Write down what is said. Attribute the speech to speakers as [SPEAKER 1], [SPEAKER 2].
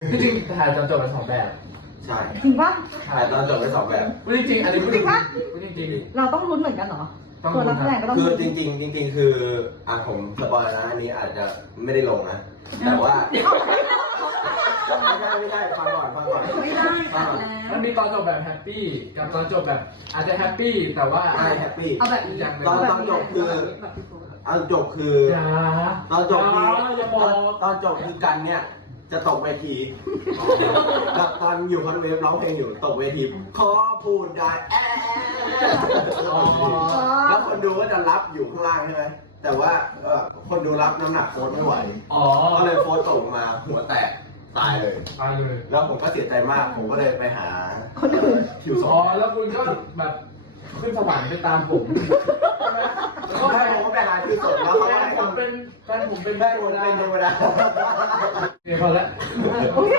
[SPEAKER 1] ที่จริงถ่ายตอนจบเป็น2 แบบ
[SPEAKER 2] ใช่
[SPEAKER 3] จริงปะ
[SPEAKER 2] ถ่ายตอนจบเป็น2 แบบ
[SPEAKER 1] พูดจริงๆอันนี้พูดจริงพูดจริง
[SPEAKER 3] เราต้องลุ้นเหมือนกันเหรอ
[SPEAKER 1] ต้อง
[SPEAKER 3] ตัวนักแสดงก็ต้อง
[SPEAKER 2] คือ
[SPEAKER 3] ลุ้น
[SPEAKER 2] จริงคือผมสปอยนะอันนี้อาจจะไม่ได้ลงนะแต่ว่าไม่ได้ฟังก่อน
[SPEAKER 4] ไม่ได้ค่ะ
[SPEAKER 1] ๆมันมีตอนจบแบบแฮปปี้กับตอนจบแบบอาจจะแฮปปี้แต่ว่า
[SPEAKER 2] ใช่แฮปปี้
[SPEAKER 4] เอาแบบนี้
[SPEAKER 2] ตอนจบคือตอนจบคือ
[SPEAKER 1] อย่า
[SPEAKER 2] ตอนจบคือ
[SPEAKER 1] อย่าบอก
[SPEAKER 2] ตอนจบคือกันเนี่ยจะตกเวทีตอนอยู่คอนเวฟร้องเพลงอยู่ตกเวทีขอพูดได้แล้วคนดูก็จะรับอยู่ข้างล่างใช่ไหมแต่ว่าคนดูรับน้ำหนักโค้ดไม่ไหว
[SPEAKER 1] อ๋อ
[SPEAKER 2] ก็เลยโค้ดตกมาหัวแตกตายเลย
[SPEAKER 1] ตายเลย
[SPEAKER 2] แล้วผมก็เสียใจมากผมก็เลยไปหาคิวส
[SPEAKER 1] อ๋
[SPEAKER 2] อ
[SPEAKER 1] อง แล้วคุณก็แบบขึ้นสวรรค์ไปตามผม
[SPEAKER 2] ผมก็ไปหาคิวสองแล้วเขา
[SPEAKER 1] แฟ
[SPEAKER 2] ให้
[SPEAKER 1] นผมเป็น
[SPEAKER 2] แม่ผมเป็นเทวดา
[SPEAKER 1] เดี๋ยวพอแล้ว